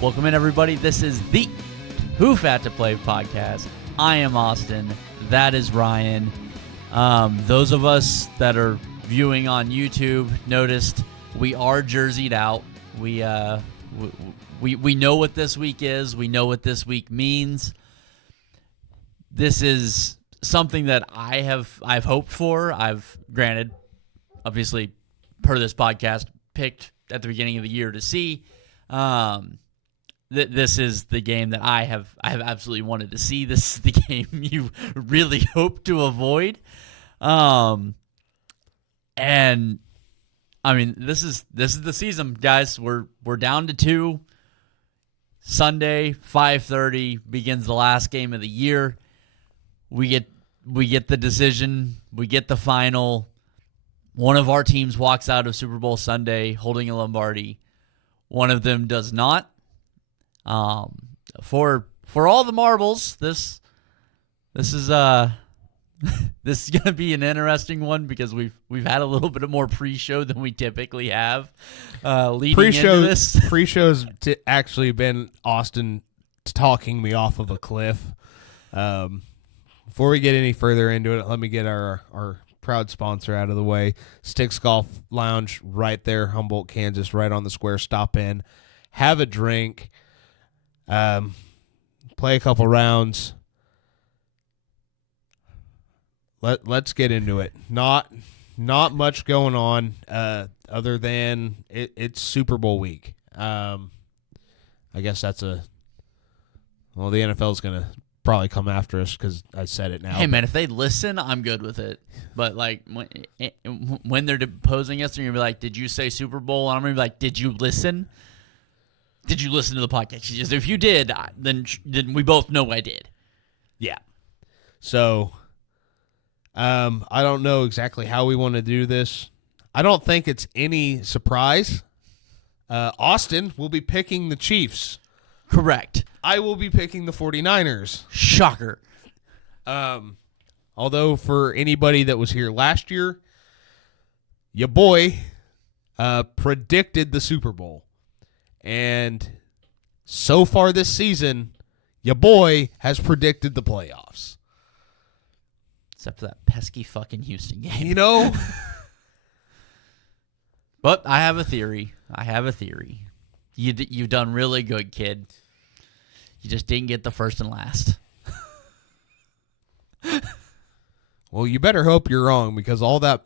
Welcome in, everybody. This is the 2Fat2Play podcast. I am Austin. That is Ryan. Those of us that are viewing on YouTube noticed we are jerseyed out. We know what this week is. We know what this week means. This is something that I've hoped for. I've, granted, obviously, per this podcast, picked at the beginning of the year to see. This is the game that I have absolutely wanted to see. This is the game you really hope to avoid. And I mean, this is the season, guys. We're down to 2. Sunday, 5:30 begins the last game of the year. We get the decision. We get the final. One of our teams walks out of Super Bowl Sunday holding a Lombardi. One of them does not. For all the marbles, this is this is gonna be an interesting one because we've had a little bit of more pre-show than we typically have. Leading into this, pre-show's actually been Austin talking me off of a cliff. Before we get any further into it, let me get our proud sponsor out of the way. Sticks Golf Lounge right there, Humboldt, Kansas, right on the square. Stop in, have a drink, play a couple rounds. Let's get into it. Not much going on other than it's Super Bowl week. I guess that's the NFL's going to probably come after us because I said it now. Hey, man, if they listen, I'm good with it. But, like, when they're deposing us, they're going to be like, did you say Super Bowl? And I'm going to be like, did you listen? Did you listen to the podcast? If you did, then we both know I did. Yeah. So, I don't know exactly how we want to do this. I don't think it's any surprise. Austin will be picking the Chiefs. Correct. I will be picking the 49ers. Shocker. Although for anybody that was here last year, your boy predicted the Super Bowl. And so far this season, your boy has predicted the playoffs. Except for that pesky fucking Houston game. You know? But I have a theory. You've done really good, kid. You just didn't get the first and last. Well, you better hope you're wrong because all that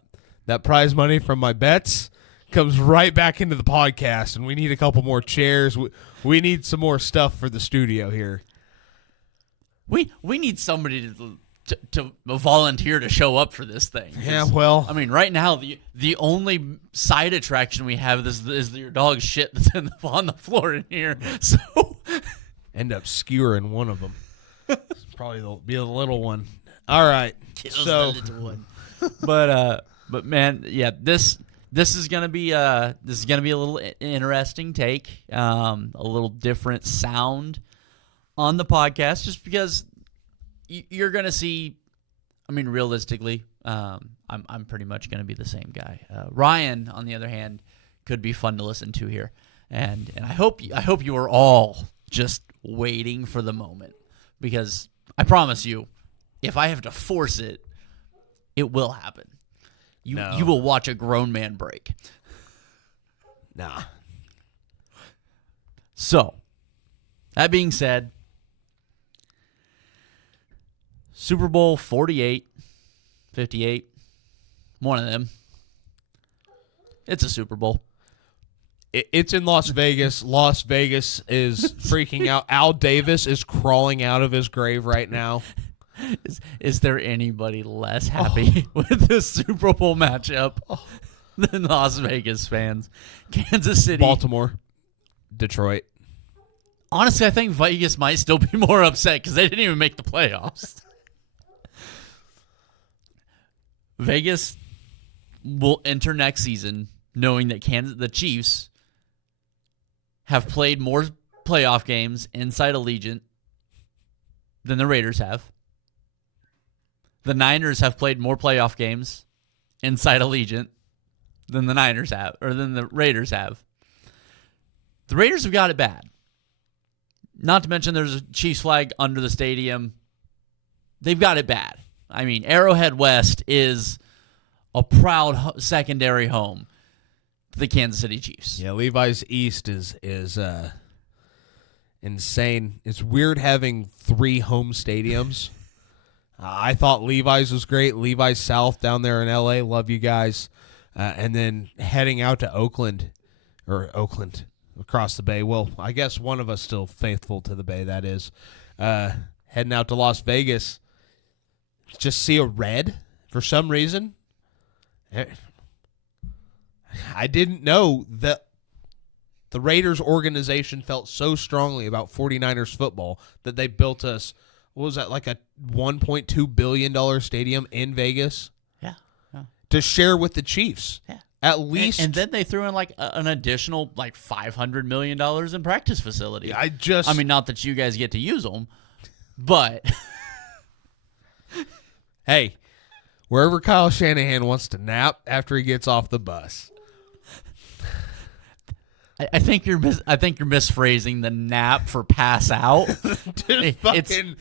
prize money from my bets comes right back into the podcast, and we need a couple more chairs. We need some more stuff for the studio here. We need somebody to volunteer to show up for this thing. Yeah, well, I mean, right now the only side attraction we have is your dog's shit that's on the floor in here. So end up skewering one of them. Probably be a little one. All right, so the little one. But man, yeah, this is gonna be a little interesting take, a little different sound on the podcast, just because you're going to see, I mean, realistically, I'm pretty much going to be the same guy. Ryan, on the other hand, could be fun to listen to here. And I hope you are all just waiting for the moment, because I promise you, if I have to force it, it will happen. You will watch a grown man break. Nah. So, that being said, Super Bowl 48, 58, one of them. It's a Super Bowl. It's in Las Vegas. Las Vegas is freaking out. Al Davis is crawling out of his grave right now. Is there anybody less happy with this Super Bowl matchup than Las Vegas fans? Kansas City. Baltimore. Detroit. Honestly, I think Vegas might still be more upset because they didn't even make the playoffs. Vegas will enter next season knowing that the Chiefs have played more playoff games inside Allegiant than the Raiders have. The Niners have played more playoff games inside Allegiant than the Niners have, or than the Raiders have. The Raiders have got it bad. Not to mention there's a Chiefs flag under the stadium. They've got it bad. I mean, Arrowhead West is a proud secondary home to the Kansas City Chiefs. Yeah, Levi's East is insane. It's weird having 3 home stadiums. I thought Levi's was great. Levi's South down there in L.A., love you guys. And then heading out to Oakland, across the bay. Well, I guess one of us still faithful to the bay, that is. Heading out to Las Vegas, just see a red for some reason. I didn't know that the Raiders organization felt so strongly about 49ers football that they built us, what was that, like a $1.2 billion stadium in Vegas? Yeah. To share with the Chiefs. Yeah. At least. And then they threw in like an additional like $500 million in practice facility. I mean, not that you guys get to use them, but. Hey, wherever Kyle Shanahan wants to nap after he gets off the bus. I think you're misphrasing the nap for pass out. Dude, fucking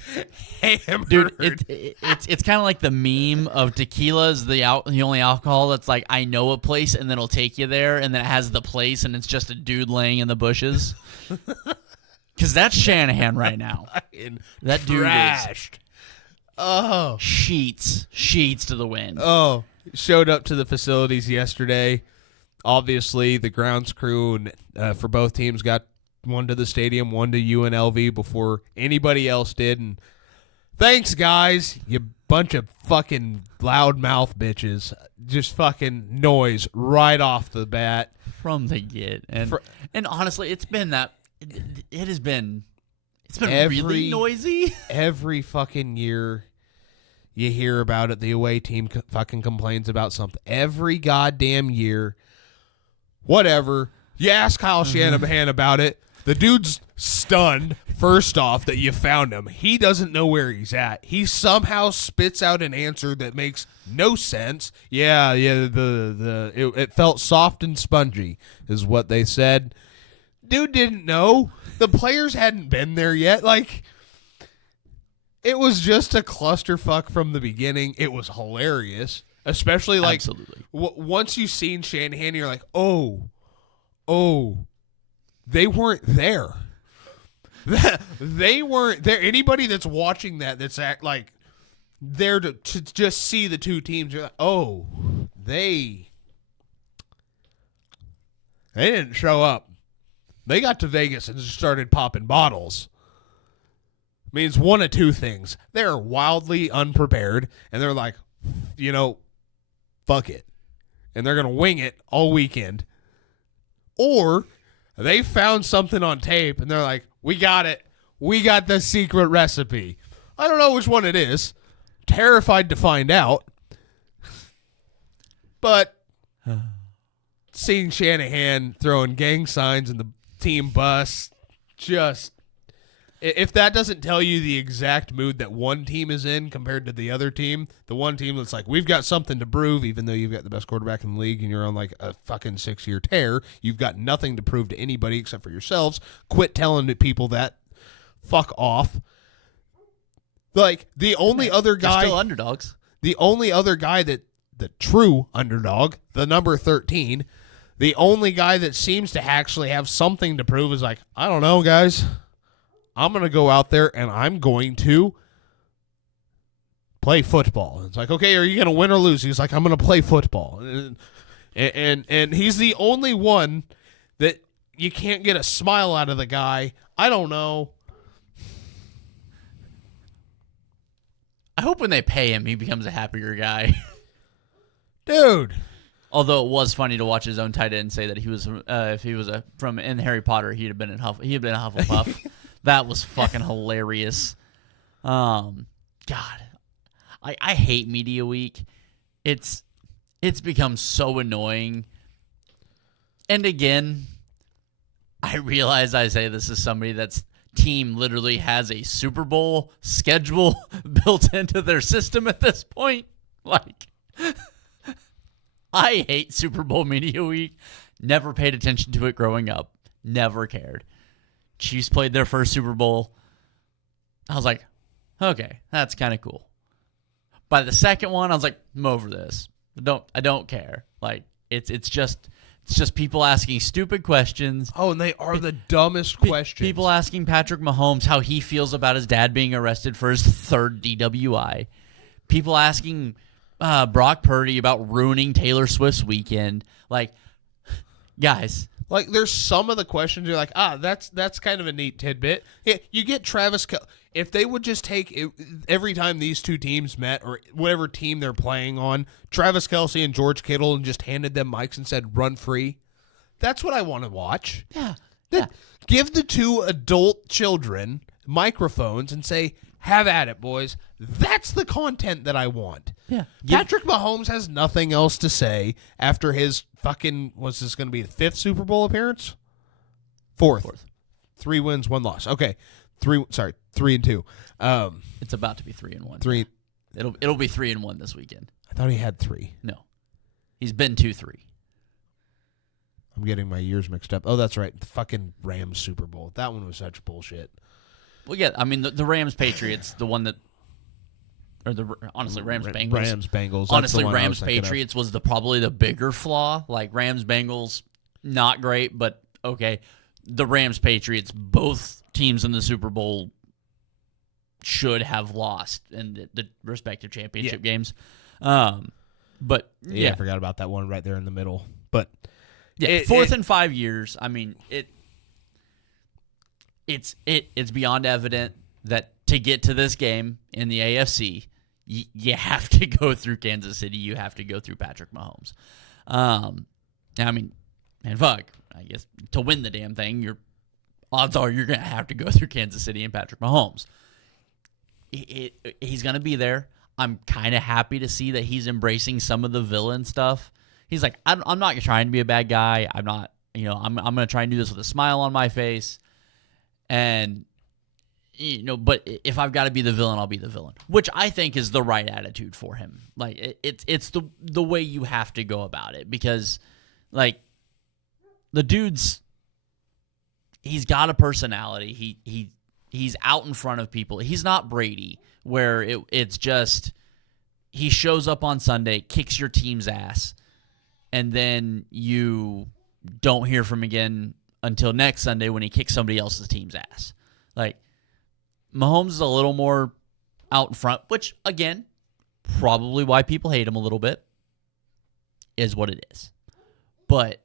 hammered. Dude, it's kind of like the meme of tequila is the only alcohol that's like, I know a place and then it'll take you there, and then it has the place and it's just a dude laying in the bushes. Because that's Shanahan right now. That dude trashed. Oh, sheets to the wind. Oh, showed up to the facilities yesterday. Obviously, the grounds crew and for both teams got one to the stadium, one to UNLV before anybody else did. And thanks, guys, you bunch of fucking loudmouth bitches. Just fucking noise right off the bat. From the get. And honestly, it's been really noisy. Every fucking year you hear about it. The away team fucking complains about something. Every goddamn year. Whatever. You ask Kyle Shanahan about it. The dude's stunned, first off, that you found him. He doesn't know where he's at. He somehow spits out an answer that makes no sense. Yeah, it felt soft and spongy is what they said. Dude didn't know. The players hadn't been there yet. Like, it was just a clusterfuck from the beginning. It was hilarious. Especially, like, absolutely. Once you've seen Shanahan, you're like, oh, they weren't there. They weren't there. Anybody that's watching that's like there to just see the two teams, you're like, oh, they didn't show up. They got to Vegas and just started popping bottles. Means one of two things. They're wildly unprepared, and they're like, fuck it. And they're going to wing it all weekend. Or they found something on tape and they're like, we got it. We got the secret recipe. I don't know which one it is. Terrified to find out. But seeing Shanahan throwing gang signs in the team bus, just, if that doesn't tell you the exact mood that one team is in compared to the other team, the one team that's like, we've got something to prove, even though you've got the best quarterback in the league and you're on like a fucking 6-year tear, you've got nothing to prove to anybody except for yourselves. Quit telling people that. Fuck off. Like, the only other guy... They're still underdogs. The only other guy the true underdog, the number 13, the only guy that seems to actually have something to prove is like, I don't know, guys. I'm going to go out there and I'm going to play football. It's like, okay, are you going to win or lose? He's like, I'm going to play football. And he's the only one that you can't get a smile out of the guy. I don't know. I hope when they pay him, he becomes a happier guy. Dude. Although it was funny to watch his own tight end say that he was, if he was from in Harry Potter, he'd have been a Hufflepuff. That was fucking hilarious. God, I hate Media Week. It's become so annoying. And again, I realize I say this as somebody that's team literally has a Super Bowl schedule built into their system at this point. Like, I hate Super Bowl Media Week. Never paid attention to it growing up. Never cared. Chiefs played their first Super Bowl. I was like, okay, that's kind of cool. By the second one, I was like, I'm over this. I don't care. Like it's just people asking stupid questions. Oh, and they are the dumbest questions. People asking Patrick Mahomes how he feels about his dad being arrested for his third DWI. People asking Brock Purdy about ruining Taylor Swift's weekend. Like, guys. Like, there's some of the questions you're like, that's kind of a neat tidbit. Yeah, you get Travis Kelce. If they would just take it, every time these two teams met or whatever team they're playing on, Travis Kelce and George Kittle, and just handed them mics and said, run free, that's what I want to watch. Yeah. Give the two adult children microphones and say, have at it, boys. That's the content that I want. Yeah. Patrick Mahomes has nothing else to say after his fucking, was this going to be the 5th Super Bowl appearance? Fourth. 3 wins, 1 loss. Okay. 3-2. It's about to be 3-1. 3. It'll be 3-1 this weekend. I thought he had 3. No. He's been 2-3. I'm getting my years mixed up. Oh, that's right. The fucking Rams Super Bowl. That one was such bullshit. Well, yeah, I mean, the Rams-Patriots, the one that, or honestly, Rams-Bengals. Rams-Bengals. Honestly, Rams-Patriots was probably the bigger flaw. Like, Rams-Bengals, not great, but okay. The Rams-Patriots, both teams in the Super Bowl should have lost in the respective championship games. But, yeah. I forgot about that one right there in the middle. But, yeah, fourth and 5 years, I mean, it's beyond evident that to get to this game in the AFC, you have to go through Kansas City. You have to go through Patrick Mahomes. I mean, and fuck, I guess to win the damn thing, your odds are you're going to have to go through Kansas City and Patrick Mahomes. He's going to be there. I'm kind of happy to see that he's embracing some of the villain stuff. He's like, I'm not trying to be a bad guy. I'm not, I'm going to try and do this with a smile on my face. And, but if I've got to be the villain, I'll be the villain, which I think is the right attitude for him. Like, it's the way you have to go about it because, like, the dude's, he's got a personality. He's out in front of people. He's not Brady, where it's just he shows up on Sunday, kicks your team's ass, and then you don't hear from him again until next Sunday when he kicks somebody else's team's ass. Like, Mahomes is a little more out in front, which, again, probably why people hate him a little bit, is what it is. But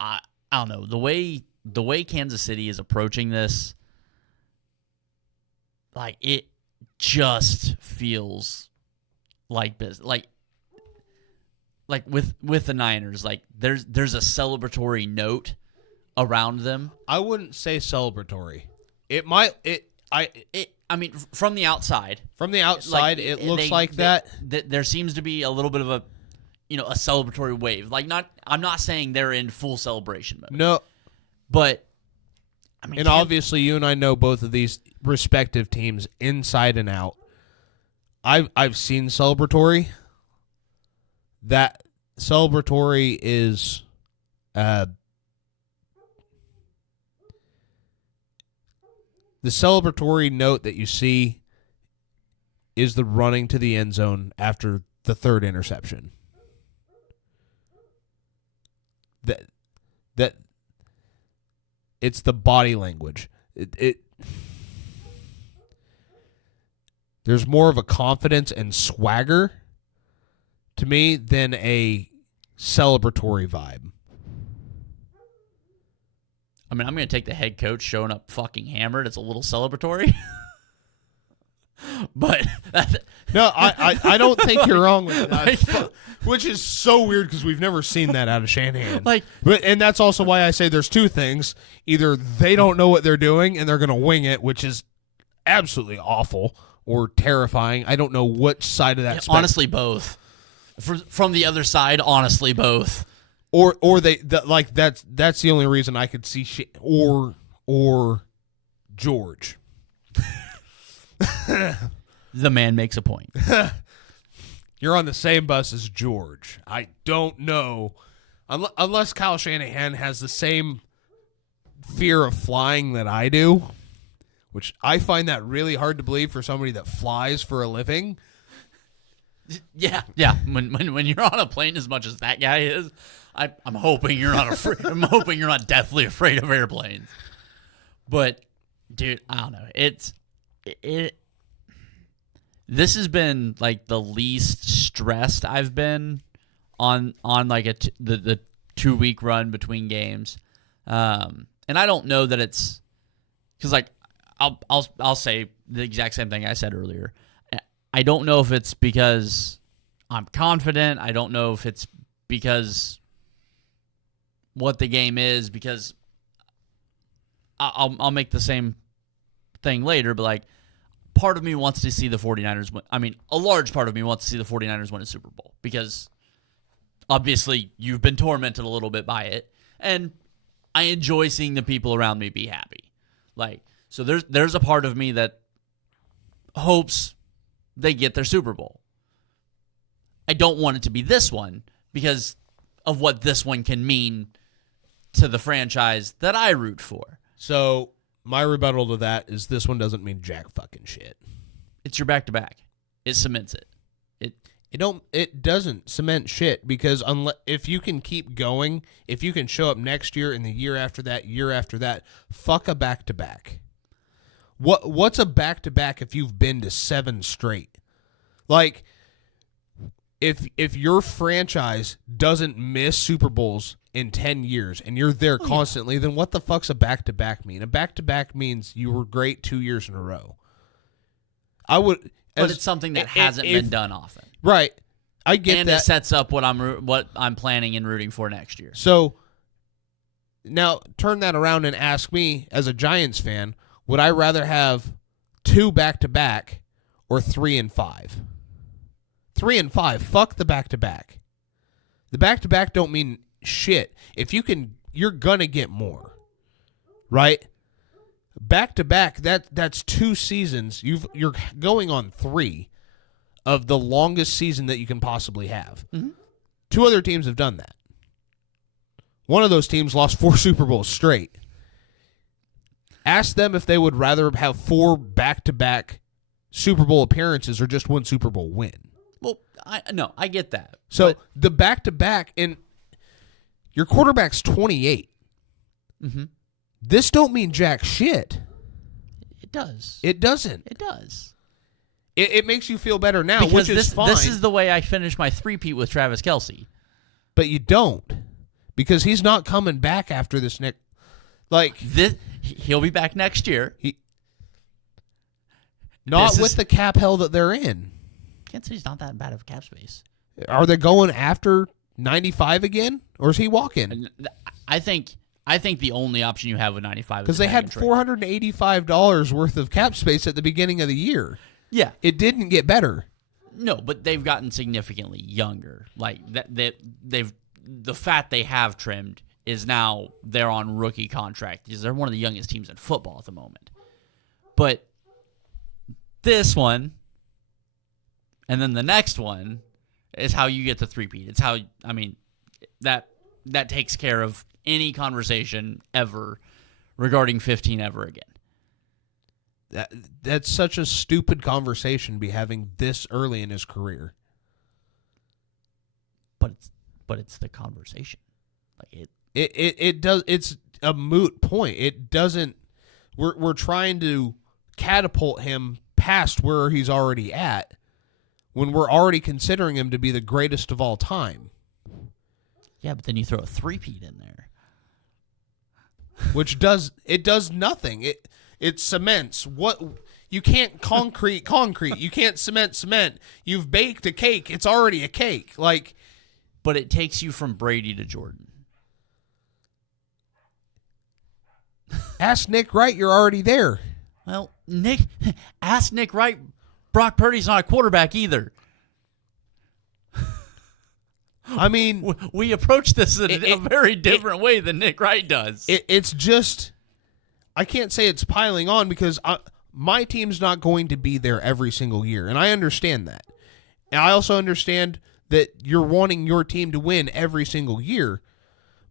I don't know. The way Kansas City is approaching this, like, it just feels like business. Like with the Niners, like there's a celebratory note around them. I wouldn't say celebratory. I mean, from the outside. From the outside, it looks like that. There seems to be a little bit of a celebratory wave. Like, I'm not saying they're in full celebration mode. No. But I mean, and obviously you and I know both of these respective teams inside and out. I've seen celebratory. That celebratory is the celebratory note that you see is the running to the end zone after the third interception. That it's the body language. There's more of a confidence and swagger to me than a celebratory vibe. I mean, I'm going to take the head coach showing up fucking hammered. It's a little celebratory. But no, I don't think you're wrong with that. Which is so weird because we've never seen that out of Shanahan. And that's also why I say there's two things. Either they don't know what they're doing and they're going to wing it, which is absolutely awful or terrifying. I don't know which side of that. Honestly, both. From the other side, honestly, both. Or that's the only reason I could see or George. The man makes a point. You're on the same bus as George. I don't know. Unless Kyle Shanahan has the same fear of flying that I do, which I find that really hard to believe for somebody that flies for a living. Yeah. When you're on a plane as much as that guy is, I'm hoping you're not afraid. I'm hoping you're not deathly afraid of airplanes. But, dude, I don't know. This has been like the least stressed I've been on like the 2-week run between games, and I don't know that it's because like I'll say the exact same thing I said earlier. I don't know if it's because I'm confident. I don't know if it's because what the game is, because I'll make the same thing later, but like part of me wants to see the 49ers win. I mean, a large part of me wants to see the 49ers win a Super Bowl because obviously you've been tormented a little bit by it, and I enjoy seeing the people around me be happy. Like, so there's a part of me that hopes they get their Super Bowl. I don't want it to be this one because of what this one can mean to the franchise that I root for. So my rebuttal to that is this one doesn't mean jack fucking shit. It's your back-to-back. It cements it. It doesn't cement shit because if you can keep going, if you can show up next year and the year after that, fuck a back-to-back. What's a back-to-back if you've been to 7 straight? Like, if your franchise doesn't miss Super Bowls in 10 years and you're there constantly, then what the fuck's a back-to-back mean? A back-to-back means you were great 2 years in a row. But it's something that hasn't been done often. Right. I get and that. And it sets up what I'm planning and rooting for next year. So, now turn that around and ask me, as a Giants fan, would I rather have 2 back-to-back or 3 and 5? 3 and 5. Fuck the back-to-back. The back-to-back don't mean shit. If you can, you're gonna get more, right? Back-to-back, that's 2 seasons. You're going on 3 of the longest season that you can possibly have. Mm-hmm. 2 other teams have done that. One of those teams lost 4 Super Bowls straight. Ask them if they would rather have 4 back-to-back Super Bowl appearances or just 1 Super Bowl win. Well, I get that. So the back-to-back, and your quarterback's 28. Mm-hmm. This don't mean jack shit. It does. It doesn't. It does. It makes you feel better now, because which is fine. This is the way I finished my 3-peat with Travis Kelce. But you don't, because he's not coming back after this next. Like he'll be back next year. Not with the cap hell that they're in. Can't say he's not that bad of a cap space. Are they going after 95 again, or is he walking? I think the only option you have with 95 is because they had $485 worth of cap space at the beginning of the year. Yeah, it didn't get better. No, but they've gotten significantly younger. Like the fat they have trimmed is now they're on rookie contract because they're one of the youngest teams in football at the moment. But this one, and then the next one, is how you get the 3-peat. It's how, I mean, that takes care of any conversation ever regarding 15 ever again. That's such a stupid conversation to be having this early in his career. But it's the conversation. Like it does. It's a moot point. It doesn't. We're trying to catapult him past where he's already at when we're already considering him to be the greatest of all time. Yeah, but then you throw a 3-peat in there, which does nothing. It cements what you can't concrete. You can't cement. You've baked a cake. It's already a cake. Like, but it takes you from Brady to Jordan. Ask Nick Wright. You're already there. Well, ask Nick Wright. Brock Purdy's not a quarterback either. I mean, we approach this in a very different way than Nick Wright does. It's just, I can't say it's piling on because my team's not going to be there every single year, and I understand that. And I also understand that you're wanting your team to win every single year,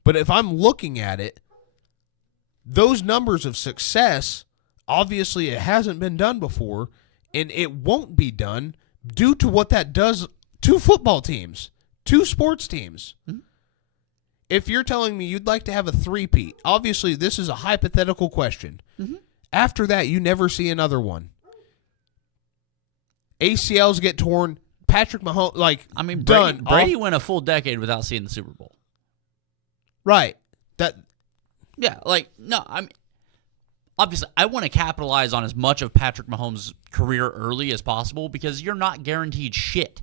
but if I'm looking at it, those numbers of success, obviously it hasn't been done before, and it won't be done due to what that does to football teams, to sports teams. Mm-hmm. If you're telling me you'd like to have a three-peat, obviously this is a hypothetical question. Mm-hmm. After that, you never see another one. ACLs get torn. Patrick Mahomes, done. Brady went a full decade without seeing the Super Bowl. Right. Obviously, I want to capitalize on as much of Patrick Mahomes' career early as possible because you're not guaranteed shit.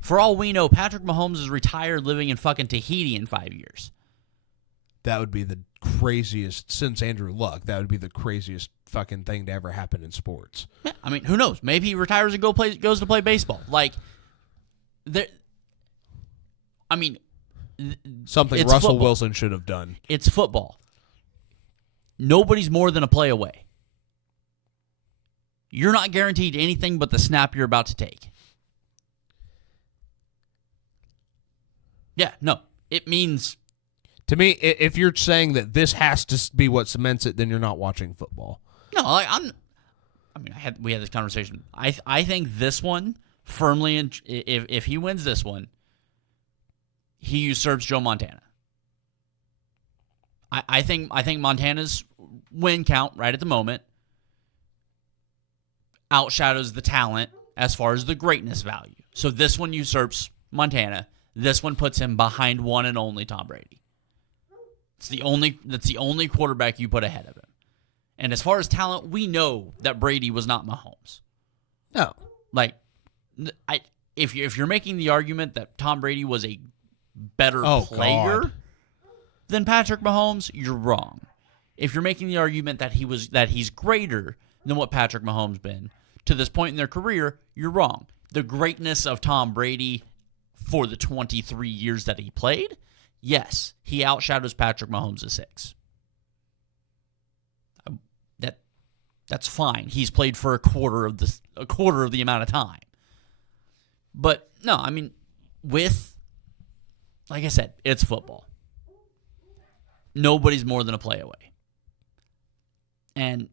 For all we know, Patrick Mahomes is retired living in fucking Tahiti in 5 years. That would be the craziest, since Andrew Luck, that would be the craziest fucking thing to ever happen in sports. Yeah, I mean, who knows? Maybe he retires and goes to play baseball. Something Russell Wilson should have done. It's football. Nobody's more than a play away. You're not guaranteed anything but the snap you're about to take. Yeah, no. It means... To me, if you're saying that this has to be what cements it, then you're not watching football. No, we had this conversation. I think this one firmly, if he wins this one, he usurps Joe Montana. I think Montana's win count right at the moment outshadows the talent as far as the greatness value. So this one usurps Montana. This one puts him behind one and only Tom Brady. That's the only quarterback you put ahead of him. And as far as talent, we know that Brady was not Mahomes. No. If you're making the argument that Tom Brady was a better player God. than Patrick Mahomes, you're wrong. If you're making the argument that he's greater than what Patrick Mahomes been to this point in their career, you're wrong. The greatness of Tom Brady for the 23 years that he played, yes, he outshadows Patrick Mahomes at 6. That's fine. He's played for a quarter of the amount of time. But no, I mean, like I said, it's football. Nobody's more than a play away. And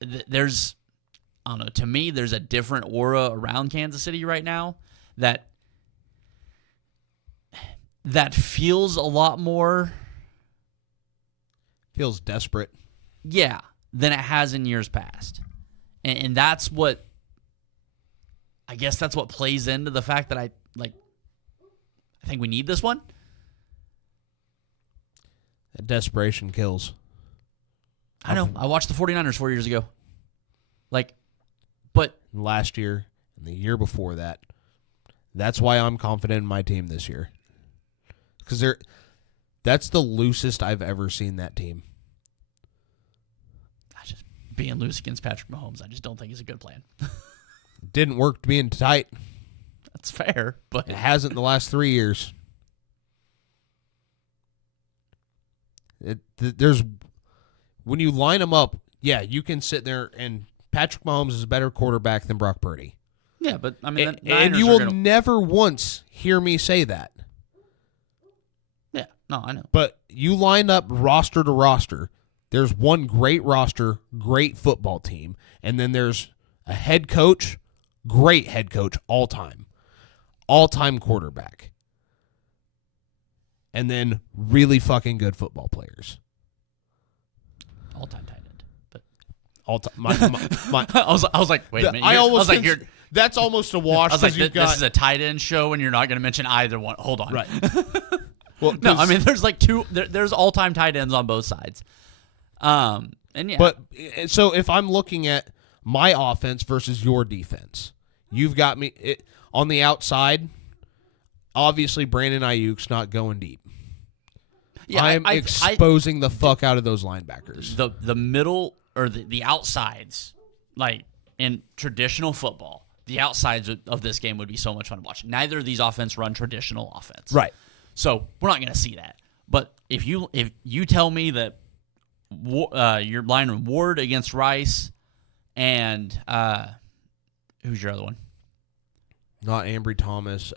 to me, there's a different aura around Kansas City right now that feels a lot more... Feels desperate. Yeah, than it has in years past. And that's what... I guess that's what plays into the fact that I think we need this one. That desperation kills. I know. I watched the 49ers 4 years ago. But... Last year and the year before that. That's why I'm confident in my team this year. Because that's the loosest I've ever seen that team. Being loose against Patrick Mahomes, I just don't think is a good plan. Didn't work being tight. That's fair, but... It hasn't in the last 3 years. When you line them up, yeah, you can sit there and Patrick Mahomes is a better quarterback than Brock Purdy. Yeah, but I mean... And you will never once hear me say that. Yeah, no, I know. But you line up roster to roster, there's one great roster, great football team, and then there's a head coach, great head coach, all-time quarterback, and then really fucking good football players. All-time tight end, but all-time. I was like, wait a minute. That's almost a wash. I was like, this is a tight end show, and you're not going to mention either one. Hold on, right? Well, no, I mean, there's there's all-time tight ends on both sides. And yeah. But so if I'm looking at my offense versus your defense, you've got me on the outside. Obviously, Brandon Ayuk's not going deep. Yeah, I'm exposing the fuck out of those linebackers. The middle or the outsides, like in traditional football, the outsides of this game would be so much fun to watch. Neither of these offenses run traditional offense, right? So we're not going to see that. But if you tell me that you're lining Ward against Rice, and who's your other one? Not Ambry Thomas.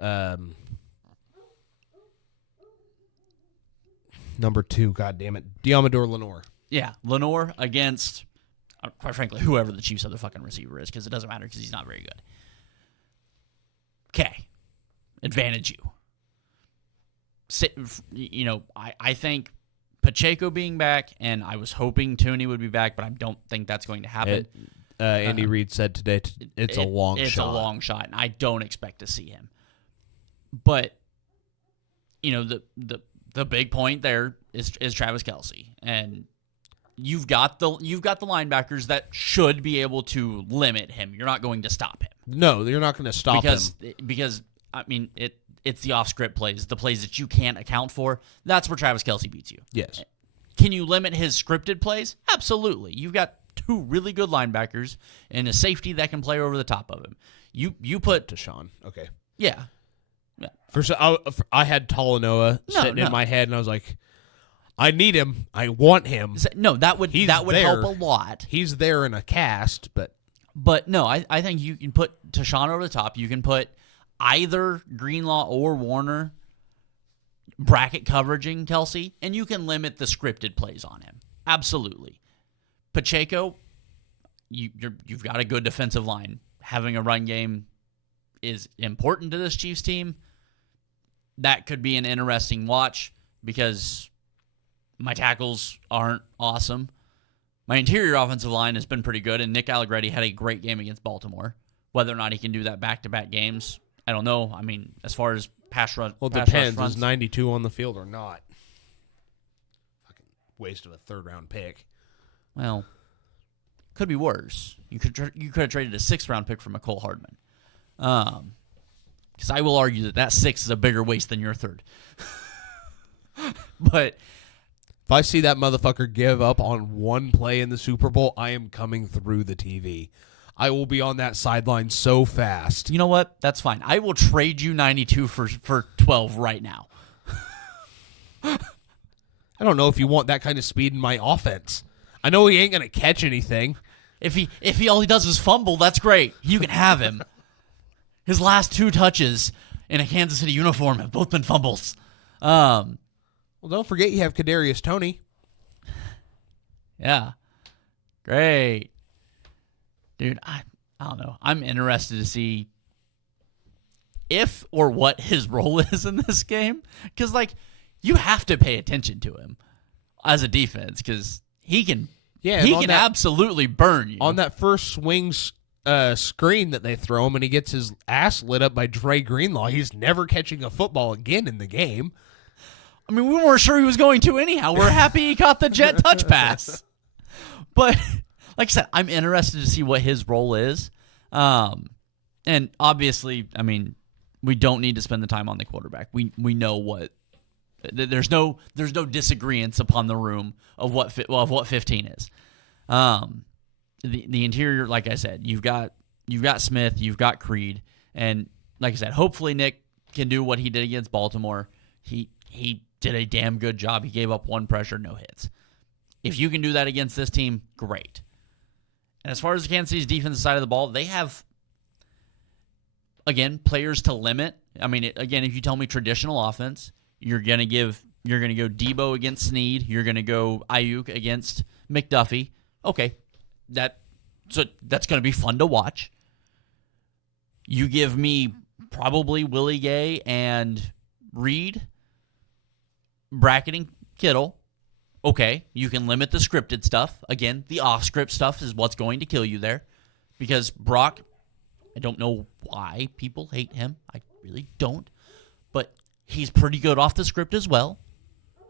number 2, God damn it, Diamador Lenore. Yeah, Lenore against, quite frankly, whoever the Chiefs' other fucking receiver is, because it doesn't matter because he's not very good. Okay, advantage you. I think Pacheco being back, and I was hoping Tooney would be back, but I don't think that's going to happen. Andy Reid said today it's a long shot. It's a long shot, and I don't expect to see him. But the big point there is Travis Kelce, and you've got the linebackers that should be able to limit him. You're not going to stop him. No, you're not going to stop him because I mean it's the off-script plays, the plays that you can't account for. That's where Travis Kelce beats you. Yes. Can you limit his scripted plays? Absolutely. You've got 2 really good linebackers and a safety that can play over the top of him. You put Deshaun. Okay. Yeah. First, I had Talanoa sitting in my head, and I was like, I need him. I want him. No, that would help a lot. He's there in a cast, but no, I think you can put Deshaun over the top. You can put either Greenlaw or Warner bracket coveraging Kelce, and you can limit the scripted plays on him. Absolutely. Pacheco, you've got a good defensive line. Having a run game is important to this Chiefs team. That could be an interesting watch because my tackles aren't awesome. My interior offensive line has been pretty good, and Nick Allegretti had a great game against Baltimore. Whether or not he can do that back-to-back games, I don't know. I mean, as far as pass run, well, it depends. Is 92 on the field or not? Fucking waste of a 3rd-round pick. Well, could be worse. You could have traded a 6th-round pick for McCole Hardman. Because I will argue that 6 is a bigger waste than your 3rd. But if I see that motherfucker give up on one play in the Super Bowl, I am coming through the TV. I will be on that sideline so fast. You know what? That's fine. I will trade you 92 for 12 right now. I don't know if you want that kind of speed in my offense. I know he ain't going to catch anything. If he all he does is fumble, that's great. You can have him. His last 2 touches in a Kansas City uniform have both been fumbles. Well, don't forget you have Kadarius Toney. Yeah. Great. Dude, I don't know. I'm interested to see if or what his role is in this game. Because, you have to pay attention to him as a defense because he can absolutely burn you. On that first swings screen that they throw him and he gets his ass lit up by Dre Greenlaw, he's never catching a football again in the game. I mean, we weren't sure he was going to anyhow. We're happy he caught the jet touch pass. But, like I said, I'm interested to see what his role is. And obviously, I mean, we don't need to spend the time on the quarterback. We know what. There's no disagreements upon the room of what 15 is. The interior, like I said, you've got Smith, you've got Creed, and like I said, hopefully Nick can do what he did against Baltimore. He did a damn good job. He gave up 1 pressure, no hits. If you can do that against this team, great. And as far as the Kansas City's defensive side of the ball, they have, again, players to limit. I mean, again, if you tell me traditional offense, you're gonna go Debo against Snead. You're gonna go Ayuk against McDuffie. Okay, that's gonna be fun to watch. You give me probably Willie Gay and Reed bracketing Kittle. Okay, you can limit the scripted stuff. Again, the off-script stuff is what's going to kill you there. Because Brock, I don't know why people hate him. I really don't. But he's pretty good off the script as well.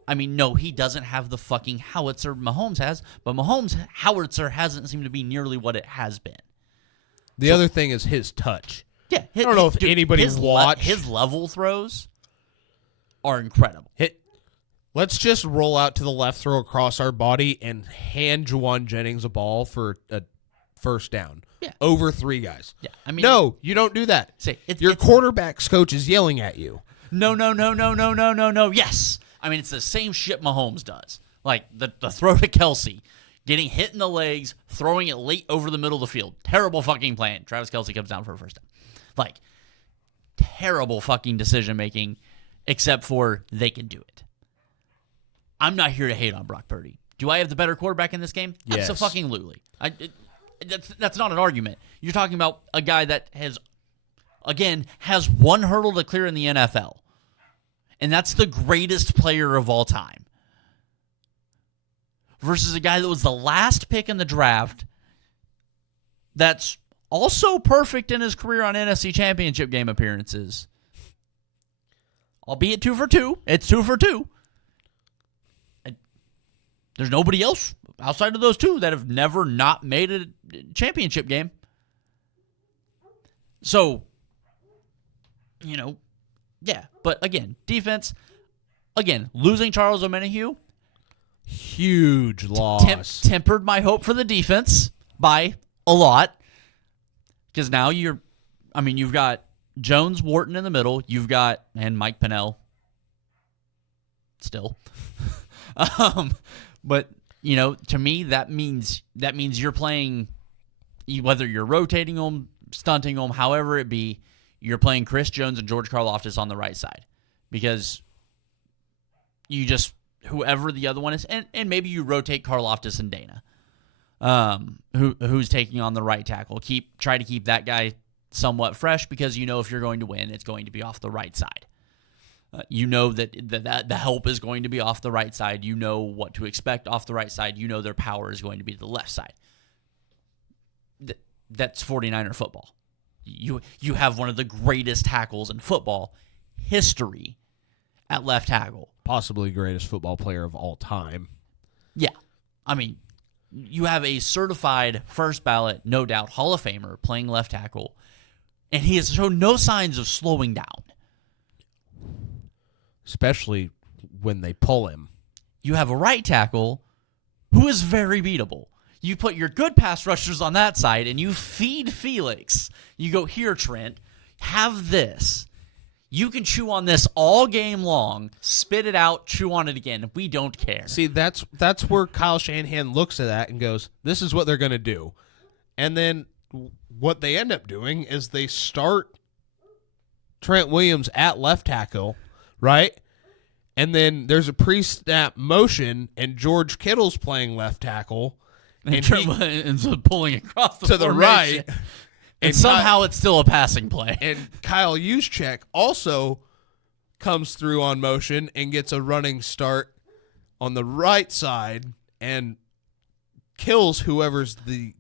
I mean, no, he doesn't have the fucking howitzer Mahomes has, but Mahomes' howitzer hasn't seemed to be nearly what it has been. The other thing is his touch. Yeah. I don't know if anybody watched. His level throws are incredible. Let's just roll out to the left, throw across our body, and hand Juwan Jennings a ball for a first down. Yeah. Over 3 guys. Yeah. I mean, no, you don't do that. Your quarterback's coach is yelling at you. No. Yes. I mean, it's the same shit Mahomes does. Like the throw to Kelce, getting hit in the legs, throwing it late over the middle of the field. Terrible fucking plan. Travis Kelce comes down for a first down. Like, terrible fucking decision making, except for they can do it. I'm not here to hate on Brock Purdy. Do I have the better quarterback in this game? Yes. Absolutely. That's not an argument. You're talking about a guy that has one hurdle to clear in the NFL, and that's the greatest player of all time, versus a guy that was the last pick in the draft that's also perfect in his career on NFC Championship game appearances. Albeit 2 for 2. It's 2 for 2. There's nobody else outside of those two that have never not made a championship game. So, yeah. But again, defense, losing Charles Omenihu, huge loss. Tempered my hope for the defense by a lot. Because now you've got Jones, Wharton in the middle. And Mike Pennell still. But, to me, that means you're playing, whether you're rotating them, stunting them, however it be, you're playing Chris Jones and George Karlaftis on the right side. Because whoever the other one is, and maybe you rotate Karlaftis and Dana, who's taking on the right tackle. Try to keep that guy somewhat fresh, because if you're going to win, it's going to be off the right side. That the help is going to be off the right side. You know what to expect off the right side. Their power is going to be the left side. That's 49er football. You have one of the greatest tackles in football history at left tackle. Possibly greatest football player of all time. Yeah. You have a certified first ballot, no doubt, Hall of Famer playing left tackle, and he has shown no signs of slowing down. Especially when they pull him. You have a right tackle who is very beatable. You put your good pass rushers on that side, and you feed Felix. You go, here, Trent, have this. You can chew on this all game long, spit it out, chew on it again. We don't care. See, that's where Kyle Shanahan looks at that and goes, this is what they're going to do. And then what they end up doing is they start Trent Williams at left tackle, right? And then there's a pre-snap motion, and George Kittle's playing left tackle. And Trent ends up pulling across to the right. And somehow it's still a passing play. And Kyle Juszczyk also comes through on motion and gets a running start on the right side and kills whoever's the...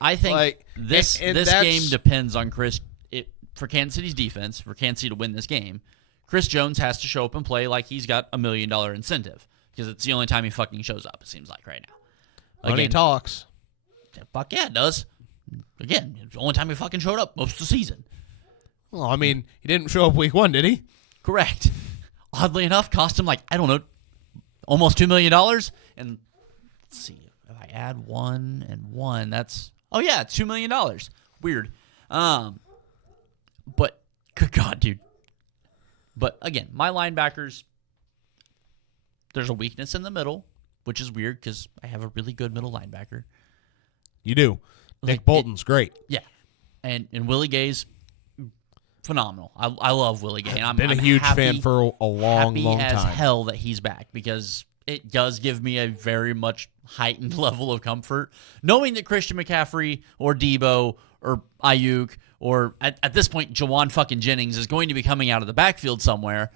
I think this game depends on Chris. For Kansas City's defense, for Kansas City to win this game, Chris Jones has to show up and play like he's got $1 million incentive, because it's the only time he fucking shows up, it seems like right now. Money talks. Fuck yeah, it does. Again, it's the only time he fucking showed up most of the season. Well, he didn't show up week 1, did he? Correct. Oddly enough, cost him almost $2 million. And let's see, if I add 1 and 1, that's $2 million. Weird. But good God, dude. But again, my linebackers, there's a weakness in the middle, which is weird because I have a really good middle linebacker. You do. Nick Bolton's great. Yeah. And Willie Gay's phenomenal. I love Willie Gay. I've been a huge fan for a long time. Happy as hell that he's back, because it does give me a very much heightened level of comfort knowing that Christian McCaffrey or Debo or Ayuk or at this point Jawan fucking Jennings is going to be coming out of the backfield somewhere.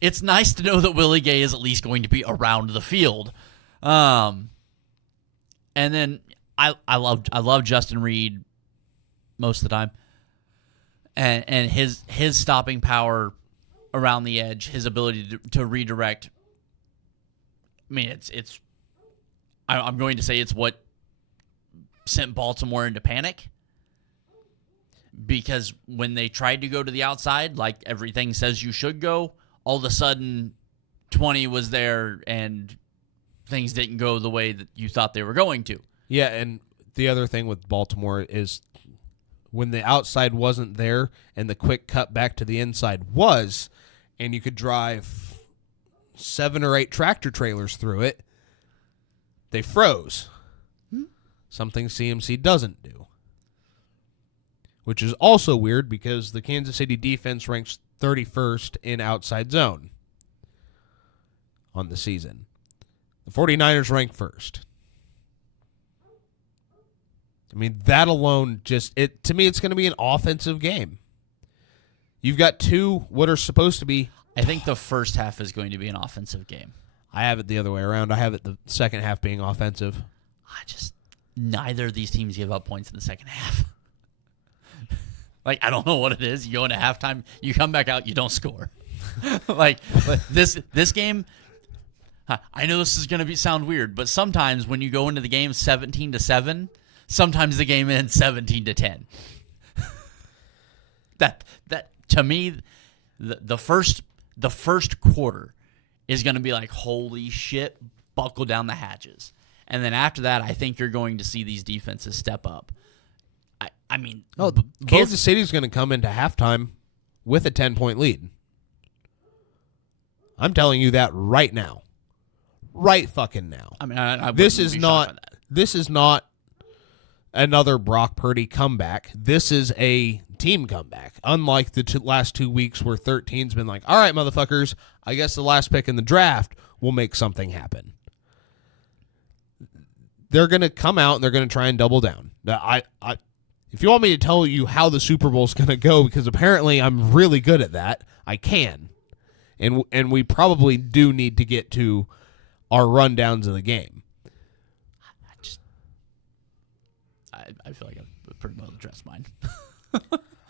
It's nice to know that Willie Gay is at least going to be around the field. And then I love Justin Reed most of the time. And his stopping power around the edge, his ability to redirect. I'm going to say it's what sent Baltimore into panic, because when they tried to go to the outside, like everything says you should go, all of a sudden 20 was there and things didn't go the way that you thought they were going to. Yeah, and the other thing with Baltimore is when the outside wasn't there and the quick cut back to the inside was, and you could drive 7 or 8 tractor trailers through it, they froze. Something CMC doesn't do. Which is also weird because the Kansas City defense ranks 31st in outside zone on the season. The 49ers rank first. I mean, that alone to me, it's going to be an offensive game. You've got two what are supposed to be. I think the first half is going to be an offensive game. I have it the other way around. I have it the second half being offensive. Neither of these teams give up points in the second half. Like, I don't know what it is. You go into halftime, you come back out, you don't score. like this game, I know this is going to sound weird, but sometimes when you go into the game 17-7, sometimes the game ends 17-10. that to me, the first quarter is going to be like, holy shit, buckle down the hatches. And then after that, I think you're going to see these defenses step up. I mean, Kansas City's going to come into halftime with a 10-point lead. I'm telling you that right now. Right fucking now. I mean, this is not another Brock Purdy comeback. This is a team comeback. Unlike the last 2 weeks where 13's been like, all right, motherfuckers, I guess the last pick in the draft will make something happen. They're going to come out and they're going to try and double down. Now, if you want me to tell you how the Super Bowl is going to go, because apparently I'm really good at that, I can. And we probably do need to get to our rundowns of the game. I feel like I've pretty well addressed mine.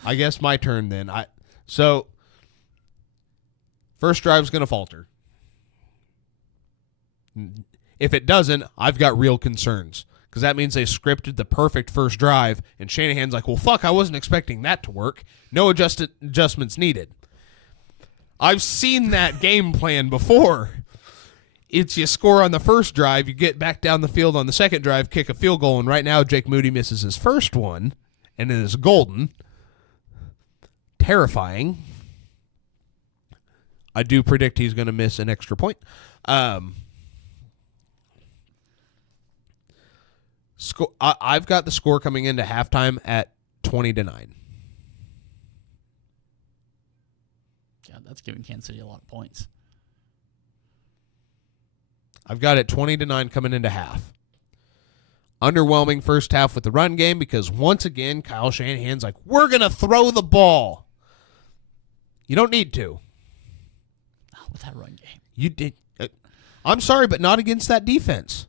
I guess my turn then. So first drive's going to falter. If it doesn't, I've got real concerns, because that means they scripted the perfect first drive, and Shanahan's like, well, fuck, I wasn't expecting that to work. No adjustments needed. I've seen that game plan before. It's you score on the first drive, you get back down the field on the second drive, kick a field goal, and right now Jake Moody misses his first one, and it is golden. Terrifying. I do predict he's going to miss an extra point. I've got the score coming into halftime at 20-9. Yeah, that's giving Kansas City a lot of points. I've got it 20-9 coming into half. Underwhelming first half with the run game, because once again, Kyle Shanahan's like, we're going to throw the ball. You don't need to. Not with that run game. You did. I'm sorry, but not against that defense.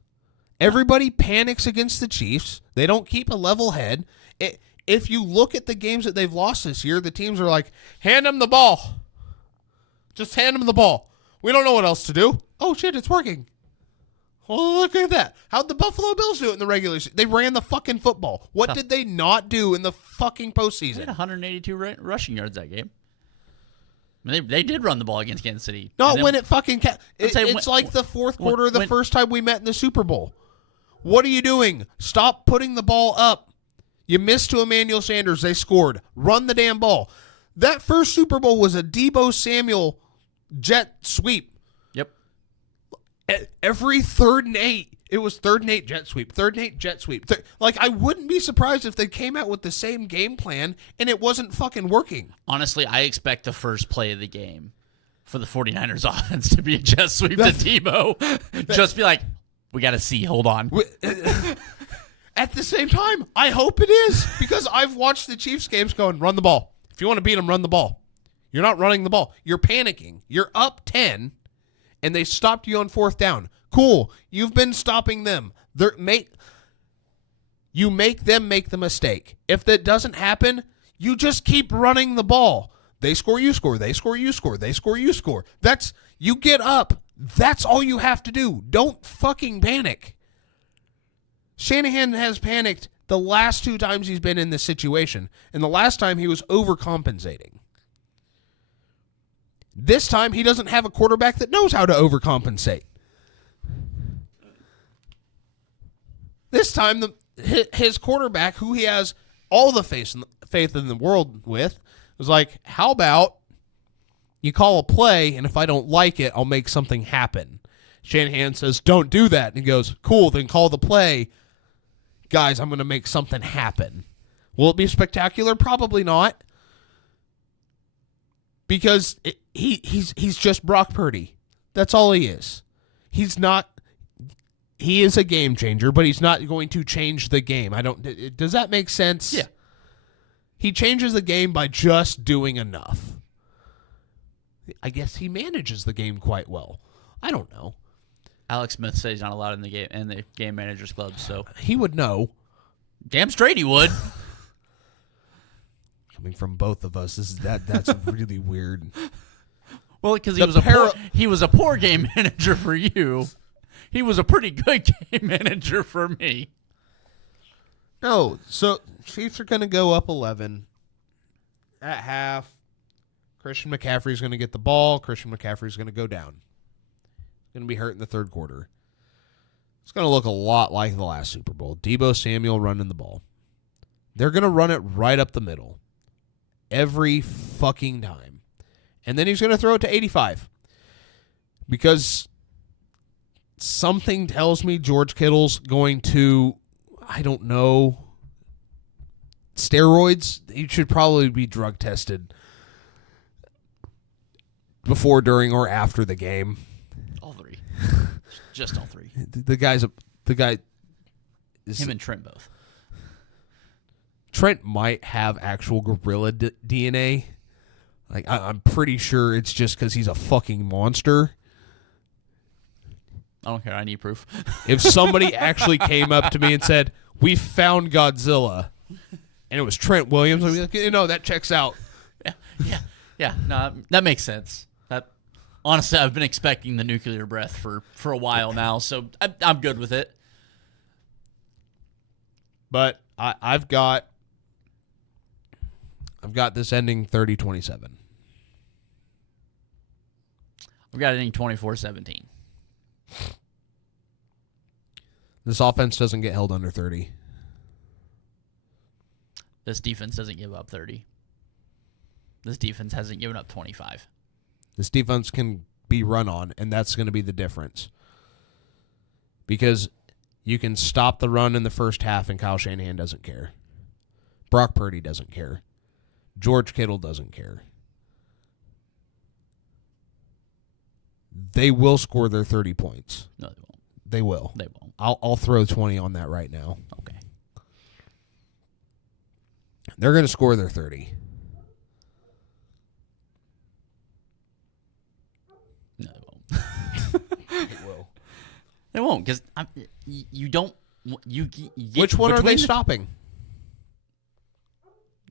Everybody panics against the Chiefs. They don't keep a level head. If you look at the games that they've lost this year, the teams are like, hand them the ball. Just hand them the ball. We don't know what else to do. Oh, shit, it's working. Oh, look at that. How'd the Buffalo Bills do it in the regular season? They ran the fucking football. What did they not do in the fucking postseason? They had 182 rushing yards that game. I mean, they did run the ball against Kansas City. Not when it fucking... It's like the fourth quarter of the first time we met in the Super Bowl. What are you doing? Stop putting the ball up. You missed to Emmanuel Sanders. They scored. Run the damn ball. That first Super Bowl was a Deebo Samuel jet sweep. Yep. Every 3rd and 8, it was 3rd and 8 jet sweep. 3rd and 8 jet sweep. I wouldn't be surprised if they came out with the same game plan and it wasn't fucking working. Honestly, I expect the first play of the game for the 49ers offense to be a jet sweep to Deebo. Just be like, we got to see. Hold on. At the same time, I hope it is, because I've watched the Chiefs games going, run the ball. If you want to beat them, run the ball. You're not running the ball. You're panicking. You're up 10, and they stopped you on 4th down. Cool. You've been stopping them. You make them make the mistake. If that doesn't happen, you just keep running the ball. They score, you score. They score, you score. They score, you score. You get up. That's all you have to do. Don't fucking panic. Shanahan has panicked the last 2 times he's been in this situation, and the last time he was overcompensating. This time he doesn't have a quarterback that knows how to overcompensate. This time his quarterback, who he has all the faith in the world with, was like, how about you call a play, and if I don't like it, I'll make something happen. Shanahan says, don't do that. And he goes, cool, then call the play. Guys, I'm going to make something happen. Will it be spectacular? Probably not. Because he's just Brock Purdy. That's all he is. He's not he is a game changer, but he's not going to change the game. Does that make sense? Yeah. He changes the game by just doing enough. I guess he manages the game quite well. I don't know. Alex Smith says he's not allowed in the game managers club, so He would know. damn straight he would. Coming from both of us, that's really weird. Well, because he was a poor game manager for you. He was a pretty good game manager for me. No, so Chiefs are going to go up 11 at half. Christian McCaffrey's going to get the ball. Christian McCaffrey's going to go down. Going to be hurt in the third quarter. It's going to look a lot like the last Super Bowl. Deebo Samuel running the ball. They're going to run it right up the middle every fucking time. And then he's going to throw it to 85. Because something tells me George Kittle's going to, I don't know, steroids. He should probably be drug tested before, during, or after the game. All three. Just all three. The guy is, him and Trent both. Trent might have actual gorilla DNA. Like I'm pretty sure it's just because he's a fucking monster. I don't care. I need proof. If somebody actually came up to me and said, "We found Godzilla," and it was Trent Williams, I'd be like, that checks out. Yeah. No, that makes sense. Honestly, I've been expecting the nuclear breath for a while now, so I'm good with it. But I've got this ending 30-27. I've got it ending 24-17. This offense doesn't get held under 30. This defense doesn't give up 30. This defense hasn't given up 25. This defense can be run on, and that's going to be the difference. Because you can stop the run in the first half, and Kyle Shanahan doesn't care. Brock Purdy doesn't care. George Kittle doesn't care. They will score their 30 points. No, they won't. They will. They won't. I'll throw 20 on that right now. Okay. They're going to score their 30. No, they won't. They will. They won't, because you don't. You get Which one are they between stopping?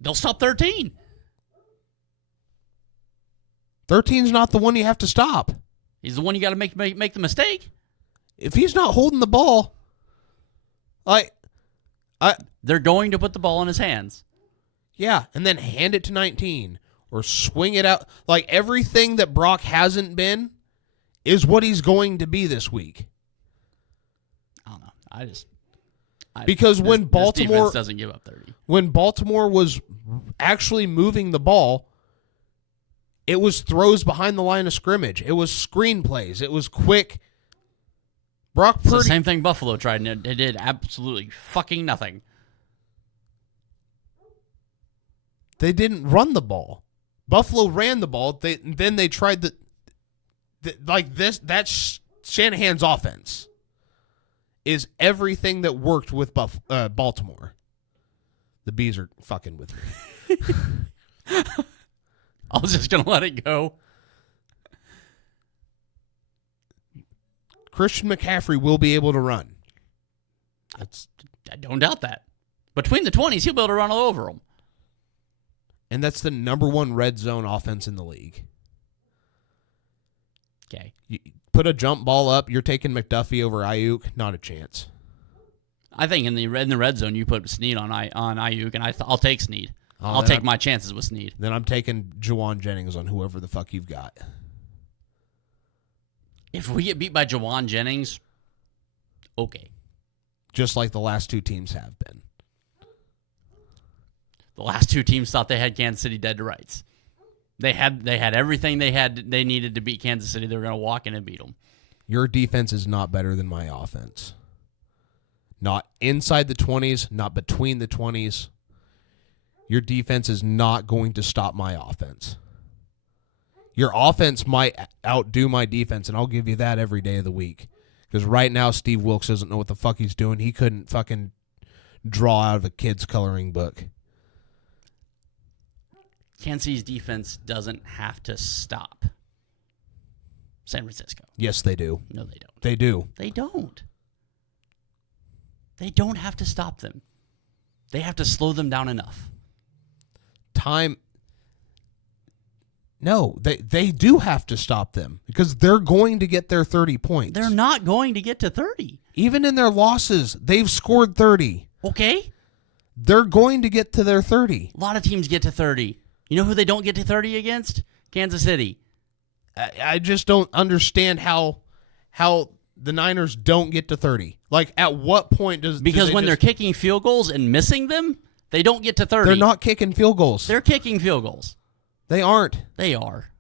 They'll stop 13. 13's not the one you have to stop. He's the one you got to make the mistake. If he's not holding the ball, They're going to put the ball in his hands. yeah, and then hand it to 19 or swing it out. Like everything that Brock hasn't been is what he's going to be this week. I don't know. Because when this defense doesn't give up 30. When Baltimore was actually moving the ball, it was throws behind the line of scrimmage. It was screenplays. It was quick. Brock It's Purdy. the same thing Buffalo tried, and it did absolutely fucking nothing. They didn't run the ball. Buffalo ran the ball. Then they tried that's Shanahan's offense. Is everything that worked with Baltimore. The Bees are fucking with me. I was just going to let it go. Christian McCaffrey will be able to run. I don't doubt that. Between the 20s, he'll be able to run all over them. And that's the number one red zone offense in the league. Okay. You put a jump ball up, you're taking McDuffie over Ayuk, not a chance. I think in the red zone, you put Snead on Ayuk, and I'll take Snead. I'll take my chances with Snead. Then I'm taking Jawan Jennings on whoever the fuck you've got. If we get beat by Jawan Jennings, okay. Just like the last two teams have been. The last two teams thought they had Kansas City dead to rights. They had everything they needed to beat Kansas City. They were going to walk in and beat them. Your defense is not better than my offense. Not inside the 20s, not between the 20s. Your defense is not going to stop my offense. Your offense might outdo my defense, and I'll give you that every day of the week Because right now, Steve Wilkes doesn't know what the fuck he's doing. He couldn't fucking draw out of a kid's coloring book. Kansas City's defense doesn't have to stop San Francisco. Yes, they do. No, they don't. They do. They don't. They don't have to stop them. They have to slow them down enough. No, they do have to stop them because they're going to get their 30 points. They're not going to get to 30. Even in their losses, they've scored 30. Okay? They're going to get to their 30. A lot of teams get to 30. You know who they don't get to 30 against? Kansas City. I just don't understand how the Niners don't get to 30. Like, at what point does... Because when they're kicking field goals and missing them, they don't get to 30. They're not kicking field goals. They're kicking field goals. They aren't. They are.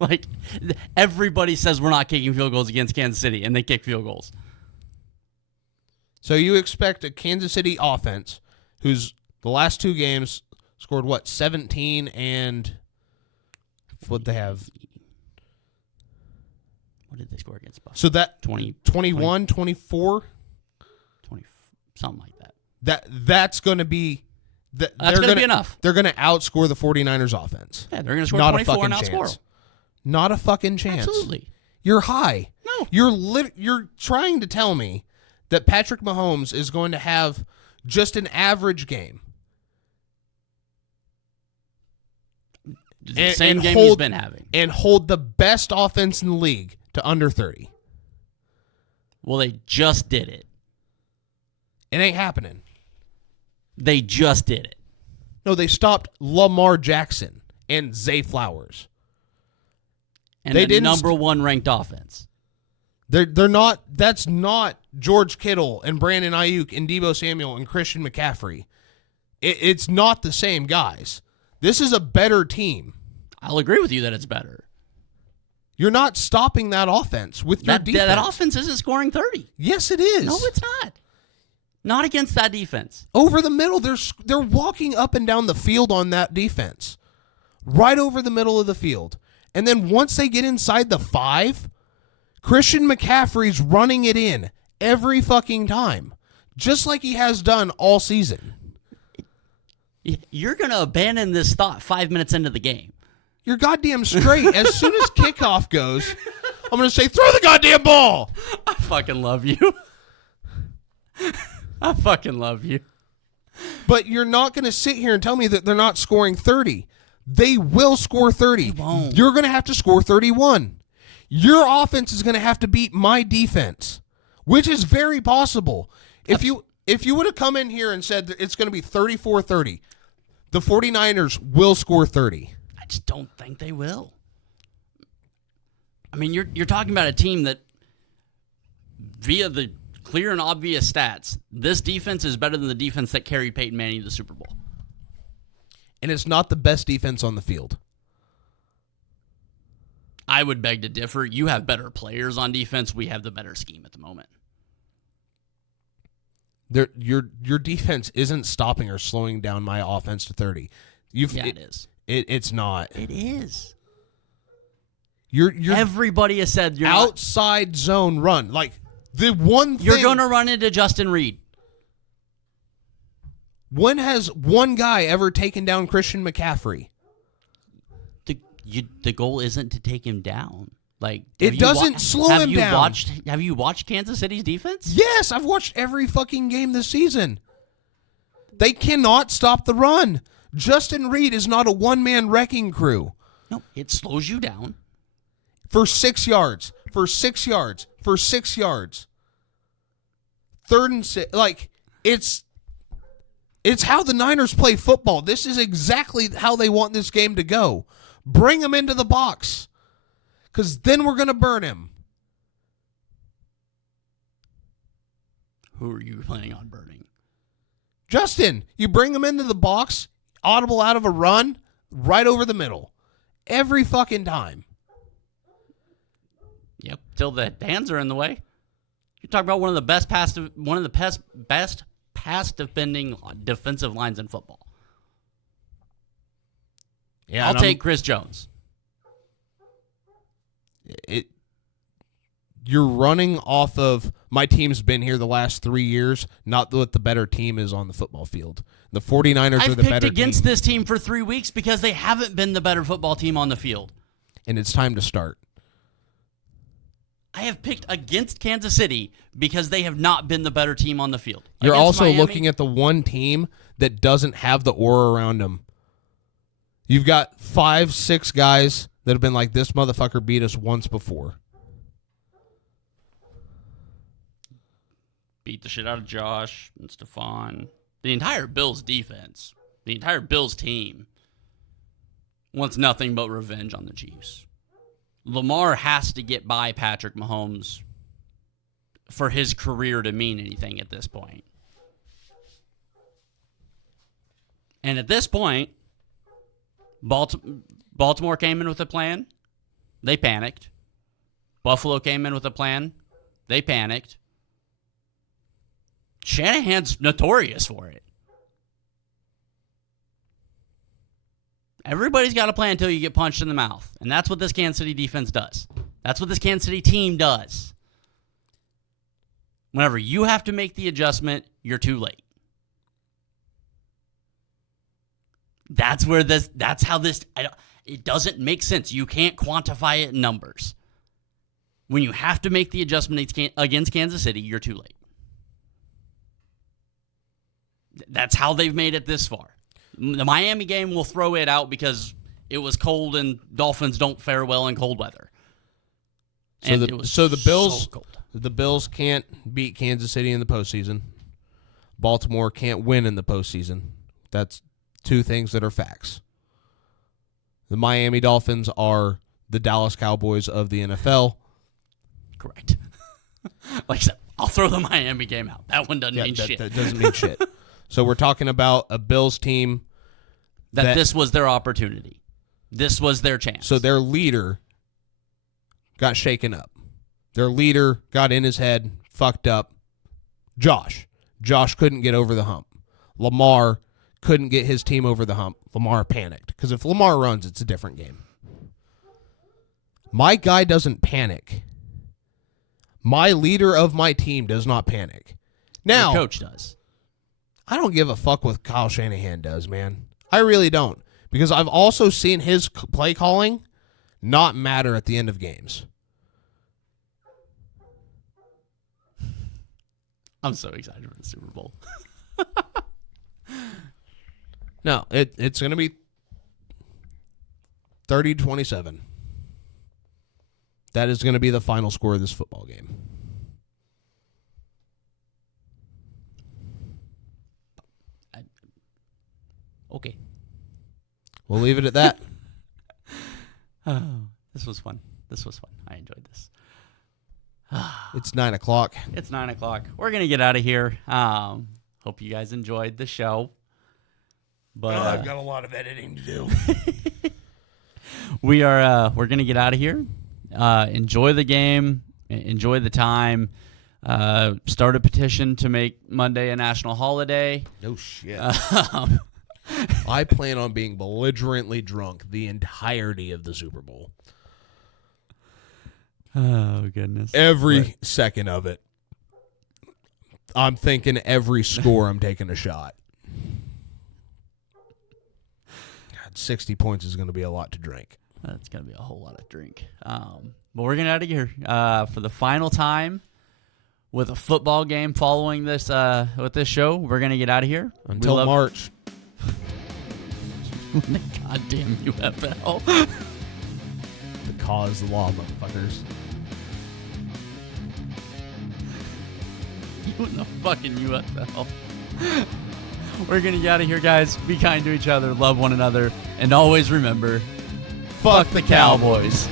Like, everybody says we're not kicking field goals against Kansas City, and they kick field goals. So you expect a Kansas City offense, who's the last two games scored, 17 and... What they have... What did they score against Buffalo? So that 20, 21, 24? 20, something like that. That's going to be... That's going to be enough. They're going to outscore the 49ers offense. Yeah, they're going to score Not 24 and a fucking outscore. chance. Not a fucking chance. Absolutely. You're high. No. You're trying to tell me that Patrick Mahomes is going to have just an average game. The same game he's been having. And hold the best offense in the league to under 30. Well, they just did it. It ain't happening. They just did it. No, they stopped Lamar Jackson and Zay Flowers. And they didn't number one ranked offense. They're not. That's not George Kittle and Brandon Ayuk and Deebo Samuel and Christian McCaffrey. It's not the same guys. This is a better team. I'll agree with you that it's better. You're not stopping that offense with your defense. That offense isn't scoring 30. Yes, it is. No, it's not. Not against that defense. Over the middle, they're walking up and down the field on that defense. Right over the middle of the field. And then once they get inside the 5, Christian McCaffrey's running it in every fucking time. Just like he has done all season. You're going to abandon this thought 5 minutes into the game. You're goddamn straight. As soon as kickoff goes, I'm going to say, throw the goddamn ball. I fucking love you. I fucking love you. But you're not going to sit here and tell me that they're not scoring 30. They will score 30. They won't. You're going to have to score 31. Your offense is going to have to beat my defense, which is very possible. If you would have come in here and said that it's going to be 34-30, the 49ers will score 30. I just don't think they will. I mean, you're talking about a team that, via the clear and obvious stats, this defense is better than the defense that carried Peyton Manning to the Super Bowl. And it's not the best defense on the field. I would beg to differ. You have better players on defense. We have the better scheme at the moment. Your defense isn't stopping or slowing down my offense to 30. It is. It's not. It is. You're Everybody has said you're outside zone run. Like the one thing you're going to run into Justin Reed. When has one guy ever taken down Christian McCaffrey? The goal isn't to take him down. Like it doesn't slow him down. Have you watched Kansas City's defense? Yes, I've watched every fucking game this season. They cannot stop the run. Justin Reed is not a one-man wrecking crew. No, it slows you down. For 6 yards. For 6 yards. For 6 yards. 3rd and 6. Like, it's how the Niners play football. This is exactly how they want this game to go. Bring him into the box. Because then we're going to burn him. Who are you planning on burning? Justin, you bring him into the box, audible out of a run, right over the middle. Every fucking time. Yep, till the hands are in the way. You're talking about one of the best pass defending defensive lines in football. Yeah, I'll take Chris Jones. you're running off of my team's been here the last 3 years, not what the better team is on the football field. The 49ers are the better team. I've picked against this team for 3 weeks because they haven't been the better football team on the field. And it's time to start. I have picked against Kansas City because they have not been the better team on the field. You're Against also Miami, looking at the one team that doesn't have the aura around them. You've got 5, 6 guys that have been like, this motherfucker beat us once before. beat the shit out of Josh and Stephon. The entire Bills defense, the entire Bills team wants nothing but revenge on the Chiefs. Lamar has to get by Patrick Mahomes for his career to mean anything at this point. And at this point, Baltimore came in with a plan. They panicked. Buffalo came in with a plan. They panicked. Shanahan's notorious for it. Everybody's got a plan until you get punched in the mouth. And that's what this Kansas City defense does. That's what this Kansas City team does. Whenever you have to make the adjustment, you're too late. That's how this, it doesn't make sense. You can't quantify it in numbers. When you have to make the adjustment against Kansas City, you're too late. That's how they've made it this far. The Miami game will throw it out because it was cold and Dolphins don't fare well in cold weather. So the Bills, so cold. The Bills can't beat Kansas City in the postseason. Baltimore can't win in the postseason. That's two things that are facts. The Miami Dolphins are the Dallas Cowboys of the NFL. Correct. Like I said, I'll throw the Miami game out. That one doesn't mean shit. That doesn't mean shit. So we're talking about a Bills team that this was their opportunity. This was their chance. So their leader got shaken up. Their leader got in his head, fucked up. Josh couldn't get over the hump. Lamar couldn't get his team over the hump. Lamar panicked. Because if Lamar runs, it's a different game. My guy doesn't panic. My leader of my team does not panic. Now, your coach does. I don't give a fuck what Kyle Shanahan does, man. I really don't. Because I've also seen his play calling not matter at the end of games. I'm so excited for the Super Bowl. No, it's going to be 30-27. That is going to be the final score of this football game. Okay. We'll leave it at that. Oh, this was fun. I enjoyed this. It's 9 o'clock. It's 9 o'clock. We're going to get out of here. Hope you guys enjoyed the show. But I've got a lot of editing to do. we're going to get out of here. Enjoy the game. Enjoy the time. Start a petition to make Monday a national holiday. No shit. I plan on being belligerently drunk the entirety of the Super Bowl. Oh, goodness. Every second of it. I'm thinking every score I'm taking a shot. God, 60 points is going to be a lot to drink. That's going to be a whole lot of drink. But we're going to out of here for the final time with a football game following this with this show. We're going to get out of here. Until March. Goddamn UFL. The cause, the law, motherfuckers. You in the fucking UFL. We're going to get out of here, guys. Be kind to each other. Love one another. And always remember, fuck the Cowboys.